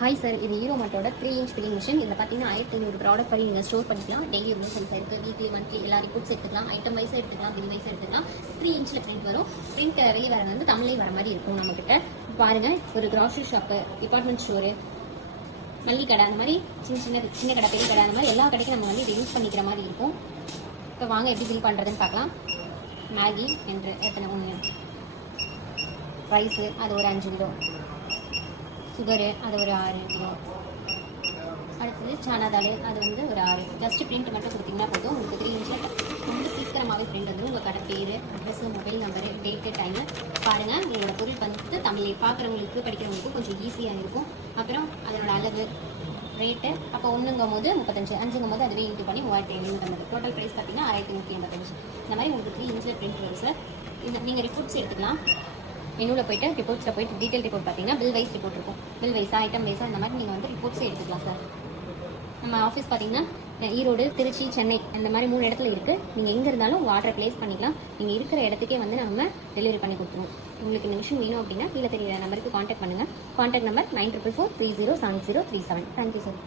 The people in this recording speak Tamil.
ஹாய் சார், இது ஹீரோ மட்டோட 3 இன்ச் பில்லிங் மிஷின். இதில் பார்த்தீங்கன்னா 1500 ப்ராடக்ட் பண்ணி நீங்கள் ஸ்டோர் பண்ணிக்கலாம். டெய்லி ரிமூவல்ஸ் இருக்குது, வீக்லி மந்த்லி எல்லா ரிப்போர்ட்ஸ் எடுத்துக்கலாம், ஐட்டம் வைஸாக எடுத்துக்கலாம், பில் வைஸாக எடுத்துக்கலாம். 3 இன்ச்சில் பிரிண்ட் வரும். பிரிண்ட் வெளியே வர வந்து தமிழே வர மாதிரி இருக்கும். நம்மக்கிட்ட பாருங்கள், ஒரு கிராசரி ஷாப்பு, டிபார்ட்மெண்ட் ஸ்டோரு, மல்லிகை கடை, அந்த மாதிரி சின்ன கடை, பெரிய கடை, அந்த மாதிரி எல்லா கடைக்கும் நம்ம வந்து இதை யூஸ் பண்ணிக்கிற மாதிரி இருக்கும். இப்போ வாங்க எப்படி பில் பண்ணுறதுன்னு பார்க்கலாம். மேகி என்று எத்தனை ஒன்று, ரைஸு அது ஒரு 5 கிலோ, சுகரு அது ஒரு 6 கிலோ, அடுத்தது சனா தால் அது வந்து ஒரு 6. ஜஸ்ட் பிரிண்ட் மட்டும் கொடுத்தீங்கன்னா போதும். உங்களுக்கு 3 இன்ச்சில் ரொம்ப சீக்கிரமாகவே பிரிண்ட் வந்துடும். உங்கள் கடை பேர், address, mobile number, date, time பாருங்கள். உங்களோட பொருள் வந்து தமிழ் பார்க்குறவங்களுக்கு படிக்கிறவங்களுக்கு கொஞ்சம் ஈஸியாக இருக்கும். அப்புறம் அதனோட அளவு, ரேட்டு அப்போ 1ங்கும் போது 35, 5ங்கும் போது அதுவே இன்ட்டு பண்ணி 3750. டோட்டல் ப்ரைஸ் பார்த்தீங்கன்னா 1185. இந்த மாதிரி உங்களுக்கு 3 இன்ச்சில் பிரிண்ட் வரும் சார். நீங்கள் ரிப்போர்ட்ஸ் எடுத்துக்கலாம். மெனுவில் போய்ட்டு ரிப்போர்ட்ஸில் போய்ட்டு டீட்டெயில் ரிப்போர்ட் பார்த்தீங்கன்னா பில் வைஸ் ரிப்போர்ட் இருக்கும். பில் வைஸாக, ஐட்டம் வைஸாக இந்த மாதிரி நீங்கள் வந்து ரிப்போர்ட்ஸே எடுத்துக்கலாம் சார். நம்ம ஆஃபீஸ் பார்த்தீங்கன்னா ஈரோடு, திருச்சி, சென்னை அந்த மாதிரி 3 இடத்துல இருக்குது. நீங்கள் எங்கே இருந்தாலும் உங்கள் ஆர்டரை ப்ளேஸ் பண்ணிக்கலாம். நீங்கள் இருக்கிற இடத்துக்கே வந்து நம்ம டெலிவரி பண்ணி கொடுத்துருவோம். உங்களுக்கு இந்த மிஷின் வேணும் அப்படின்னா கீழே தெரியுற நம்பருக்கு காண்டாக்ட் பண்ணுங்கள். Contact number 9444307037. Thank you sir.